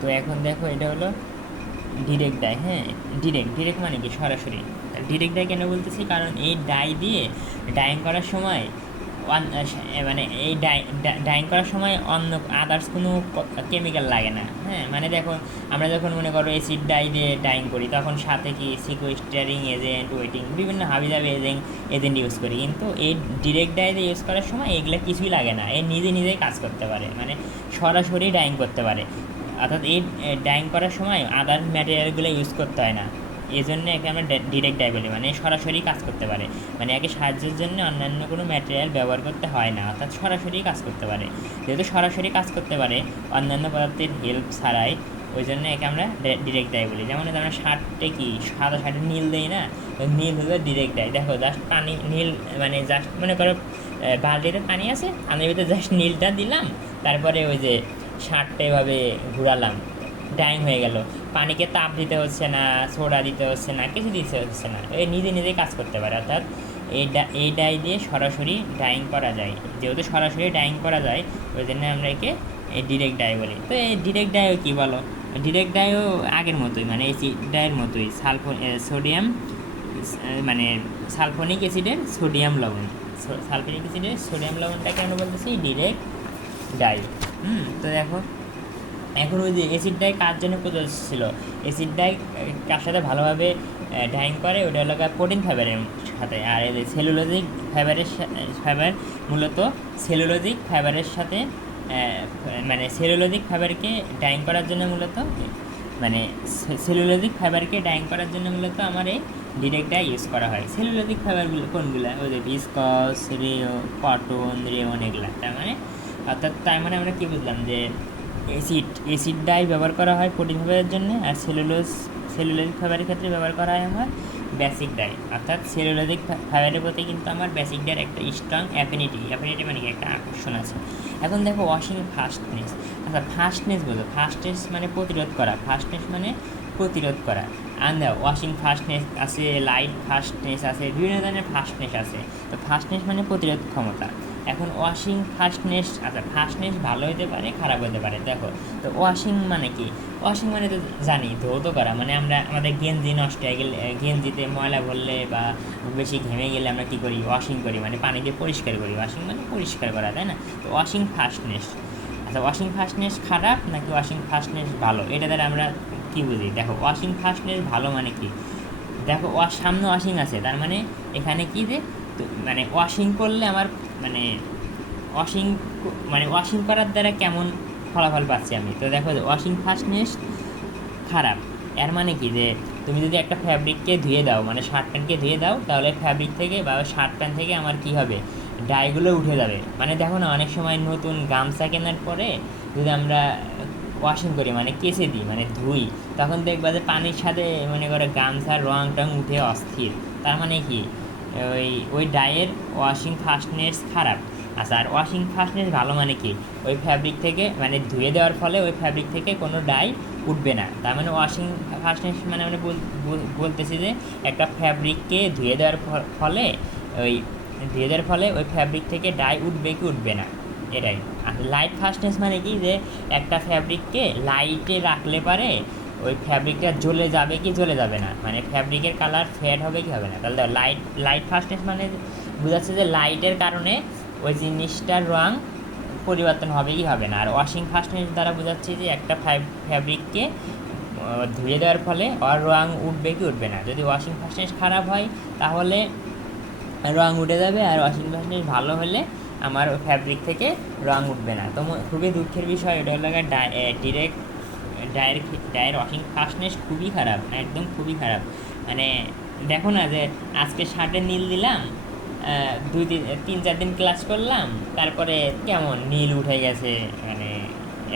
তো এখন দেখো এটা হলো ডিরেক্ট ডাই। হ্যাঁ, ডিরেক্ট মানে কি সরাসরি। ডিরেক্ট ডাই কেন বলতেছি, কারণ এই ডাই দিয়ে ডাইং করার সময় মানে এই ডাইং করার সময় অন্য আদার্স কোনো কেমিক্যাল লাগে না। হ্যাঁ, মানে দেখো আমরা যখন মনে করো অ্যাসিড ডাই দিয়ে ডাইং করি তখন সাথে কি সিকোস্টারিং এজেন্ট, ওয়েটিং, বিভিন্ন হাবিজাবি এজেন্ট ইউজ করি, কিন্তু এই ডিরেক্ট ডাই দিয়ে ইউজ করার সময় এগুলো কিছুই লাগে না, এ নিজে নিজেই কাজ করতে পারে, মানে সরাসরি ডাইং করতে পারে। অর্থাৎ এই ডাইং করার সময় আদার ম্যাটেরিয়ালগুলো ইউজ করতে হয় না, এই জন্য একে আমরা ডিরেক্ট ডাই বলি, মানে সরাসরি কাজ করতে পারে, মানে একে সাহায্যের জন্য অন্যান্য কোনো ম্যাটেরিয়াল ব্যবহার করতে হয় না, অর্থাৎ সরাসরি কাজ করতে পারে। যেহেতু সরাসরি কাজ করতে পারে অন্যান্য পদার্থের হেল্প ছাড়াই, ওই জন্য একে আমরা ডিরেক্ট ডাই বলি। যেমন আমরা শার্টে কি সাদা শার্টে নীল দেই না, নীল হলো ডিরেক্ট ডাই। দেখো জাস্ট পানি নীল, মানে জাস্ট মনে করো বালতিতে পানি আছে, আমি ভিতরে জাস্ট নীলটা দিলাম, তারপরে ওই যে শার্টটা এভাবে ঘুরালাম, ডাইং হয়ে গেল। পানিকে তাপ দিতে হচ্ছে না, সোডা দিতে হচ্ছে না, কিছু দিতে হচ্ছে না, এই নিজে নিজেই কাজ করতে পারে। অর্থাৎ এই ডাই দিয়ে সরাসরি ডাইং করা যায়। যেহেতু সরাসরি ডাইং করা যায় ওই জন্য আমরা একে এই ডিরেক্ট ডাই বলি। তো এই ডিরেক্ট ডাইও কী বলো, ডিরেক্ট ডাইও আগের মতোই, মানে অ্যাসিড ডাইয়ের মতোই, সোডিয়াম, মানে সালফোনিক অ্যাসিডের সোডিয়াম লবণ, সালফোনিক অ্যাসিডের সোডিয়াম লবণটাকে আমরা বলতেছি ডিরেক্ট ডাই। তো দেখো এখন ওই যে অ্যাসিড ডাই কার জন্য প্রযোজ্য ছিল, অ্যাসিড ডাই কার সাথে ভালোভাবে ডাইং করে, ওটা হলো প্রোটিন ফাইবারের সাথে। আর এই যে সেলুলোজিক ফাইবার মূলত সেলুলোজিক ফাইবারের সাথে, মানে সেলুলোজিক ফাইবারকে ডাইং করার জন্য মূলত, মানে সেলুলোজিক ফাইবারকে ডাইং করার জন্য মূলত আমার এই ডিরেক্ট ডাই ইউজ করা হয়। সেলুলোজিক ফাইবারগুলো কোনগুলো, ওই যে ভিসকস, কটন, রেয়ন, এগুলা। তার মানে অর্থাৎ তার মানে আমরা কী বুঝলাম, যে অ্যাসিড ডাই ব্যবহার করা হয় প্রোটিন ফাইবারের জন্য, আর সেলুলোজিক ফাইবারের ক্ষেত্রে ব্যবহার করা হয় আমার বেসিক ডাই। অর্থাৎ সেলুলোজিক ফাইবারের প্রতি কিন্তু আমার বেসিক ডাইয়ের একটা স্ট্রং অ্যাফিনিটি মানে কি একটা আকর্ষণ আছে। এখন দেখো ওয়াশিং ফাস্টনেস। আচ্ছা, ফাস্টনেস বলো, ফাস্টনেস মানে প্রতিরোধ করা, ফাস্টনেস মানে প্রতিরোধ করা। আর ওয়াশিং ফাস্টনেস আছে, লাইট ফাস্টনেস আছে, বিভিন্ন ধরনের ফাস্টনেস আছে। তো ফাস্টনেস মানে প্রতিরোধ ক্ষমতা। এখন ওয়াশিং ফাস্টনেস, আচ্ছা ফাস্টনেস ভালো হতে পারে, খারাপ হতে পারে। দেখো, তো ওয়াশিং মানে কি, ওয়াশিং মানে তো জানি ধৌত করা, মানে আমরা আমাদের গেঞ্জি নষ্ট হয়ে গেলে, গেঞ্জিতে ময়লা ভরলে বা বেশি ঘেমে গেলে আমরা কী করি, ওয়াশিং করি, মানে পানি দিয়ে পরিষ্কার করি। ওয়াশিং মানে পরিষ্কার করা, তাই না? তো ওয়াশিং ফাস্টনেস, আচ্ছা ওয়াশিং ফাস্টনেস খারাপ নাকি ওয়াশিং ফাস্টনেস ভালো, এটা দ্বারা আমরা কী বুঝি? দেখো, ওয়াশিং ফাস্টনেস ভালো মানে কি, দেখো সামনে ওয়াশিং আছে, তার মানে এখানে কী যে, তো মানে ওয়াশিং করলে আমার, মানে ওয়াশিং, মানে ওয়াশিং করার দ্বারা কেমন ফলাফল পাচ্ছি আমি। তো দেখো ওয়াশিং ফাস্টনেস খারাপ, এর মানে কি, যে তুমি যদি একটা ফ্যাব্রিককে ধুয়ে দাও, মানে শার্ট প্যান্টকে ধুয়ে দাও, তাহলে ফ্যাব্রিক থেকে বা শার্ট প্যান্ট থেকে আমার কী হবে, ডাইগুলো উঠে যাবে। মানে দেখো না, অনেক সময় নতুন গামছা কেনার পরে যদি আমরা ওয়াশিং করি, মানে কেচে দিই, মানে ধুই, তখন দেখবা যে পানির সাথে মনে করে গামছার রং টং উঠে অস্থির। তার মানে কি, ওই ডাইয়ের ওয়াশিং ফাস্টনেস খারাপ। আচ্ছা, আর ওয়াশিং ফাস্টনেস ভালো মানে কি, ওই ফ্যাব্রিক থেকে, মানে ধুয়ে দেওয়ার ফলে ওই ফ্যাব্রিক থেকে কোনো ডাই উঠবে না। তার মানে ওয়াশিং ফাস্টনেস মানে আমরা বলতেছি যে একটা ফ্যাব্রিককে ধুয়ে দেওয়ার ফলে ওই ওই ফ্যাব্রিক থেকে ডাই উঠবে কি উঠবে না, এটাই। আর লাইট ফাস্টনেস মানে কি, যে একটা ফ্যাব্রিককে লাইটে রাখলে পারে ওই ফ্যাব্রিকটা জ্বলে যাবে কি জ্বলে যাবে না, মানে ফ্যাব্রিকের কালার ফেড হবে কি হবে না। তাহলে লাইট ফাস্টনেস মানে বোঝাচ্ছে যে লাইটের কারণে ওই জিনিসটার রং পরিবর্তন হবে কি হবে না। আর ওয়াশিং ফাস্টনেস দ্বারা বোঝাচ্ছি যে একটা ফ্যাব্রিককে ধুয়ে দেওয়ার ফলে ওর রং উঠবে কি উঠবে না। যদি ওয়াশিং ফাস্টনেস খারাপ হয় তাহলে রং উঠে যাবে, আর ওয়াশিং ফাস্টনেস ভালো হলে আমার ফ্যাব্রিক থেকে রং উঠবে না। তো খুবই দুঃখের বিষয়, এটা হলো ডিরেক্ট ডায়ের ওয়াশিং ফাস্টনেস খুবই খারাপ, একদম খুবই খারাপ। মানে দেখো না, যে আজকে শার্টে নীল দিলাম, 3-4 দিন ক্লাস করলাম, তারপরে কেমন নীল উঠে গেছে, মানে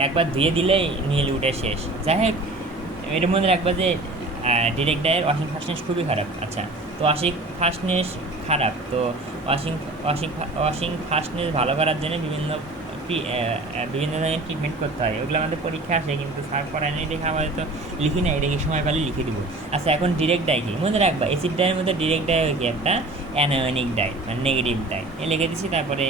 একবার ধুয়ে দিলেই নীল উঠে শেষ। যাই হোক, এর মধ্যে রাখবা যে ডিরেক্ট ডায়ের ওয়াশিং ফাস্টনেস খুবই খারাপ। আচ্ছা, তো ওয়াশিং ফাস্টনেস খারাপ, তো ওয়াশিং ওয়াশিং ওয়াশিং ফাস্টনেস ভালো করার জন্য বিভিন্ন ধরনের ট্রিটমেন্ট করতে হয়। ওগুলো আমাদের পরীক্ষা আসে, কিন্তু স্যার পড়ায় নেই দেখে আমাদের তো লিখি না, এটাকে সময় পেলে লিখে দিব। আচ্ছা, এখন ডিরেক্ট ডাই কি মনে রাখবা, অ্যাসিড ডাইয়ের মধ্যে ডিরেক্ট ডাই কি একটা অ্যানায়নিক ডাই, নেগেটিভ ডাই, এ লিখে দিচ্ছি। তারপরে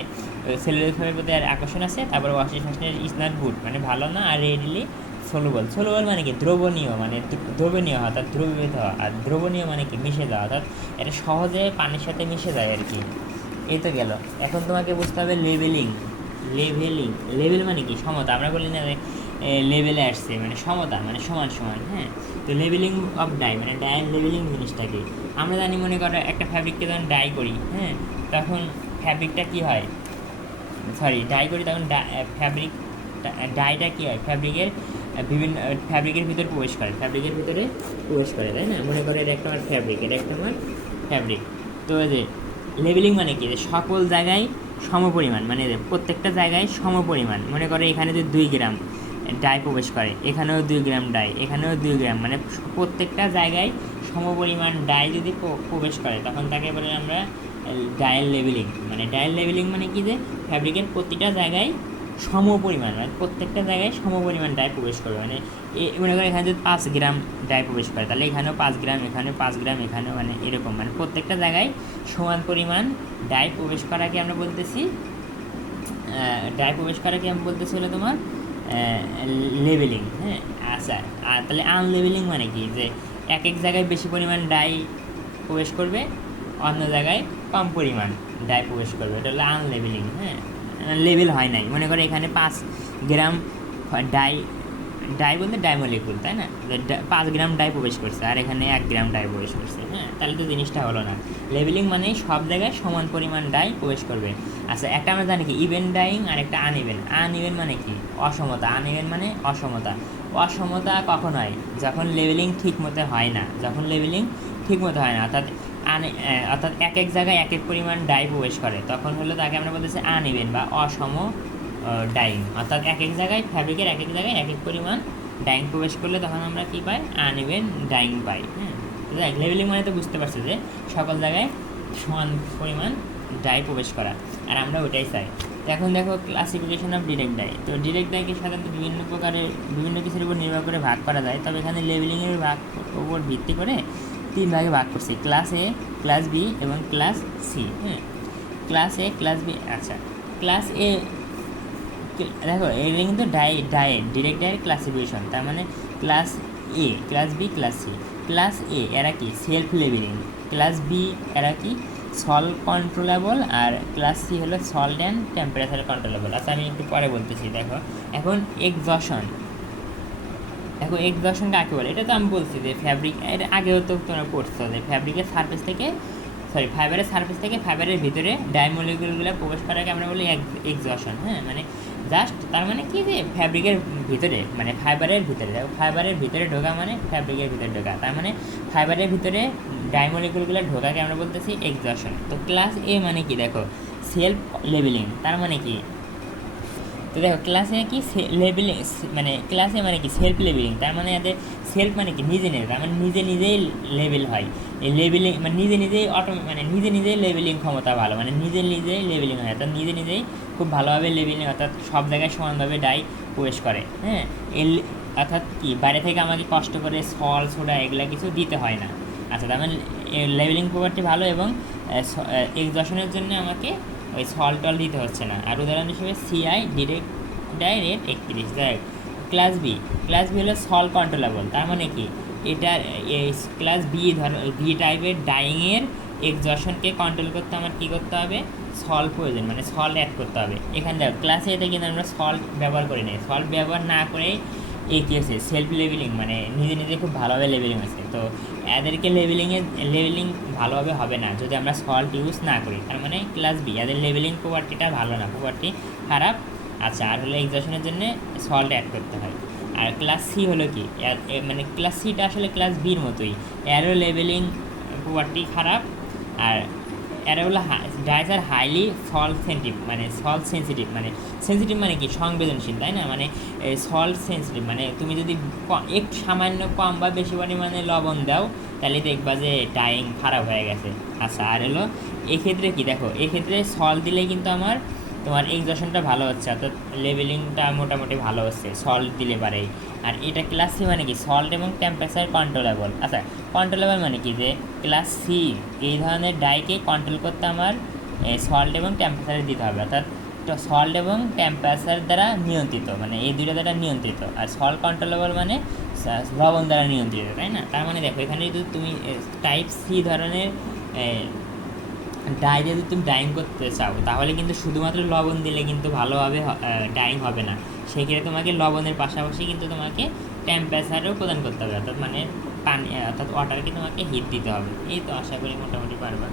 সেলুলোজ ফাইবারের প্রতি আর আকর্ষণ আছে, তারপরে washing fastness is not good, মানে ভালো না, আর রেডিলি সলুবল, সলুবল মানে কি দ্রবণীয়, মানে দ্রবণীয় অর্থাৎ দ্রবীভূত হওয়া, আর দ্রবণীয় মানে কি মিশে যাওয়া, অর্থাৎ এটা সহজে পানির সাথে মিশে যায় আর কি। এই তো গেল। এখন তোমাকে বুঝতে হবে লেভেলিং। লেভেলিং, লেভেল মানে কি সমতা, আমরা বলি না লেভেলে আসছে মানে সমতা, মানে সমান সমান। হ্যাঁ, তো লেভেলিং অফ ডাই মানে ডায়ের লেভেলিং জিনিসটাকে আমরা জানি। মনে করো একটা ফ্যাব্রিককে যখন ডাই করি, হ্যাঁ, তখন ফ্যাব্রিকটা কী হয়, সরি ডাই করি তখন ফ্যাব্রিক ডাইটা কী হয়, ফ্যাব্রিকের বিভিন্ন ফ্যাব্রিকের ভিতরে প্রবেশ করে, ফ্যাব্রিকের ভিতরে প্রবেশ করে, তাই না? মনে করো এটা একটা আমার ফ্যাব্রিক, এটা একটা আমার ফ্যাব্রিক। তো এই যে লেবেলিং মানে কি, সকল জায়গায় সমপরিমাণ, মানে প্রত্যেকটা জায়গায় সমপরিমাণ। মনে করো এখানে যদি 2 গ্রাম ডাই প্রবেশ করে, এখানেও 2 গ্রাম ডাই, এখানেও 2 গ্রাম, মানে প্রত্যেকটা জায়গায় সমপরিমাণ ডাই যদি প্রবেশ করে, তখন তাকে বলে আমরা ডায়াল লেবেলিং। মানে ডায়াল লেবেলিং মানে কি, যে ফ্যাব্রিকের প্রতিটা জায়গায় সমপরিমাণ, মানে প্রত্যেকটা জায়গায় সমপরিমাণ ডাই প্রবেশ করবে। মানে মনে করো এখানে যদি 5 গ্রাম ডাই প্রবেশ করে, তাহলে এখানেও 5 গ্রাম, এখানেও 5 গ্রাম, এখানেও, মানে এরকম, মানে প্রত্যেকটা জায়গায় সমান পরিমাণ ডাই প্রবেশ করাকে আমরা বলতেছি হলো তোমার লেবেলিং। হ্যাঁ, আচ্ছা। আর তাহলে আনলেবেলিং মানে কি, যে এক এক জায়গায় বেশি পরিমাণ ডাই প্রবেশ করবে, অন্য জায়গায় কম পরিমাণ ডাই প্রবেশ করবে, এটা হলো আনলেবেলিং। হ্যাঁ, লেবেল হয় নাই। মনে করো এখানে 5 গ্রাম ডাই, ডাই বলতে ডাইমলিকুল, তাই না? 5 গ্রাম ডাই প্রবেশ করছে, আর এখানে 1 গ্রাম ডাই প্রবেশ করছে। হ্যাঁ, তাহলে তো জিনিসটা হলো না। লেবেলিং মানে সব জায়গায় সমান পরিমাণ ডাই প্রবেশ করবে। আচ্ছা, একটা আমরা জানি কি ইভেন ডাইং, আর একটা আনইভেন। আনইভেন মানে কি অসমতা, আনইভেন মানে অসমতা। অসমতা কখন হয়, যখন লেবেলিং ঠিক মতো হয় না, যখন লেবেলিং ঠিক মতো হয় না, অর্থাৎ এক এক জায়গায় এক এক পরিমাণ ডাই প্রবেশ করে, তখন হলো তাকে আমরা বলতেছি আনইভেন বা অসম ডাইং। অর্থাৎ এক এক জায়গায় ফ্যাব্রিকের এক এক জায়গায় এক এক পরিমাণ ডাইং প্রবেশ করলে তখন আমরা কী পাই, আনইভেন ডাইং পাই। হ্যাঁ, দেখ লেবেলিং মানে তো বুঝতে পারছো যে সকল জায়গায় সমান পরিমাণ ডাই প্রবেশ করা, আর আমরা ওটাই চাই। এখন দেখো ক্লাসিফিকেশন অফ ডিরেক্ট ডাই। তো ডিরেক্ট ডাইকে সাধারণত বিভিন্ন কিছুর উপর নির্ভর করে ভাগ করা যায়, তবে এখানে লেবেলিংয়ের উপর ভিত্তি করে 3 ভাগে ভাগ করছি, ক্লাস এ, ক্লাস বি এবং ক্লাস সি। হ্যাঁ, ক্লাস এ, ক্লাস বি। আচ্ছা, ক্লাস এ দেখো এটা কিন্তু ডিরেক্ট ডাইয়ের ক্লাসিফিকেশন, তার মানে class A, class B, class C. Class A এরা কি সেলফ লেবেলিং, ক্লাস বি এরা কি সল্ট কন্ট্রোলেবল, আর ক্লাস সি হলো সল্ট অ্যান্ড টেম্পারেচার কন্ট্রোলেবল। আচ্ছা, আমি একটু পরে বলতেছি। দেখো এখন এক্সজশন, দেখো এক্সজশন কাকে বলে, এটা তো আমি বলছি যে ফ্যাব্রিক, এর আগেও তো তোমরা পড়ছো যে ফাইবারের সারফেস থেকে ফাইবারের ভিতরে ডাইমলিকুলগুলো প্রবেশ করাকে আমরা বলি এক্সজশন। হ্যাঁ, মানে জাস্ট তার মানে কি, যে ফ্যাব্রিকের ভিতরে, মানে ফাইবারের ভিতরে, দেখো ফাইবারের ভিতরে ঢোকা মানে ফ্যাব্রিকের ভিতরে ঢোকা, তার মানে ফাইবারের ভিতরে ডাইমলিকুলগুলো ঢোকাকে আমরা বলতেছি এক্সজশন। তো ক্লাস এ মানে কি, দেখো সেলফ লেবেলিং, তার মানে কি, তো দেখো ক্লাসে কি লেবেলিং, মানে ক্লাসে মানে কি সেলফ লেবেলিং, তার মানে এদের সেলফ মানে কি নিজে, তার মানে নিজেই লেবেল হয়। এই লেবেলিং মানে নিজে নিজেই লেবেলিং ক্ষমতা ভালো, মানে নিজেই লেবেলিং হয়, অর্থাৎ নিজেই খুব ভালোভাবে লেবেলিং, অর্থাৎ সব জায়গায় সমানভাবে ডাই প্রবেশ করে। হ্যাঁ, অর্থাৎ কি বাইরে থেকে আমাকে কষ্ট করে সল সোডা এগুলো কিছু দিতে হয় না। আচ্ছা, তার মানে লেবেলিং প্রপার্টি ভালো, এবং এক্সজশনের জন্য আমাকে ওই সল্টল দিতে হচ্ছে না। আর উদাহরণ হিসেবে সিআই ডিরেক্ট ডাই রেট 31। দেখ ক্লাস বি হলো সল্ট কন্ট্রোলেবল, তার মানে কি এটা ক্লাস বি টাইপের ডাইংয়ের এক্সজশনকে কন্ট্রোল করতে আমার কী করতে হবে, সল্ট প্রয়োজন, মানে সল্ট অ্যাড করতে হবে। এখানে দেখো ক্লাসে এতে কিন্তু আমরা সল্ট ব্যবহার করি না, সল্ট ব্যবহার না করেই এই কেসে সেলফ লেবেলিং, মানে নিজে খুব ভালোভাবে লেবেলিং আছে। তো এদেরকে লেবেলিং ভালোভাবে হবে না যদি আমরা সল্ট ইউজ না করি, তার মানে ক্লাস বি এদের লেবেলিং প্রপার্টিটা ভালো না, প্রপার্টি খারাপ। আচ্ছা, আর হলো এক্সজশনের জন্য সল্ট অ্যাড করতে হয়। আর ক্লাস সি হলো কি, মানে ক্লাস সিটা আসলে ক্লাস বির মতোই, এরও লেবেলিং প্রপার্টি খারাপ, আর এরা হলো ডাইস আর হাইলি সল্ট সেন্সিটিভ, মানে সেন্সিটিভ মানে কি সংবেদনশীল, তাই না? মানে সল্ট সেন্সিটিভ মানে তুমি যদি একটু সামান্য কম বা বেশি পরিমাণে লবণ দাও, তাহলে দেখবা যে ডাইং খারাপ হয়ে গেছে। আচ্ছা, আর হলো এক্ষেত্রে কি, দেখো এক্ষেত্রে সল্ট দিলে কিন্তু তোমার এক্সজশনটা ভালো হচ্ছে, অর্থাৎ লেবেলিংটা মোটামুটি ভালো হচ্ছে সল্ট দিলে পারেই। আর এটা ক্লাস সি মানে কি সল্ট এবং টেম্পারেচার কন্ট্রোলেবল। আচ্ছা, কন্ট্রোলেবল মানে কি, যে ক্লাস সি এই ধরনের ডাইকে কন্ট্রোল করতে আমার সল্ট এবং টেম্পারেচারে দিতে হবে, অর্থাৎ সল্ট এবং টেম্পারেচার দ্বারা নিয়ন্ত্রিত, মানে এই দুইটা দ্বারা নিয়ন্ত্রিত। আর সল্ট কন্ট্রোলেবল মানে লবণ দ্বারা নিয়ন্ত্রিত, তাই না? তার মানে দেখো এখানে যদি তুমি টাইপ সি ধরনের ডাই যদি তুমি ডাইং করতে চাও, তাহলে কিন্তু শুধুমাত্র লবণ দিলে কিন্তু ভালোভাবে ডাইং হবে না। সেক্ষেত্রে তোমাকে লবণের পাশাপাশি কিন্তু তোমাকে টেম্পারেচারও প্রদান করতে হবে, অর্থাৎ মানে পানি অর্থাৎ ওয়াটারকে তোমাকে হিট দিতে হবে। এই তো আশা করি মোটামুটি পারবা।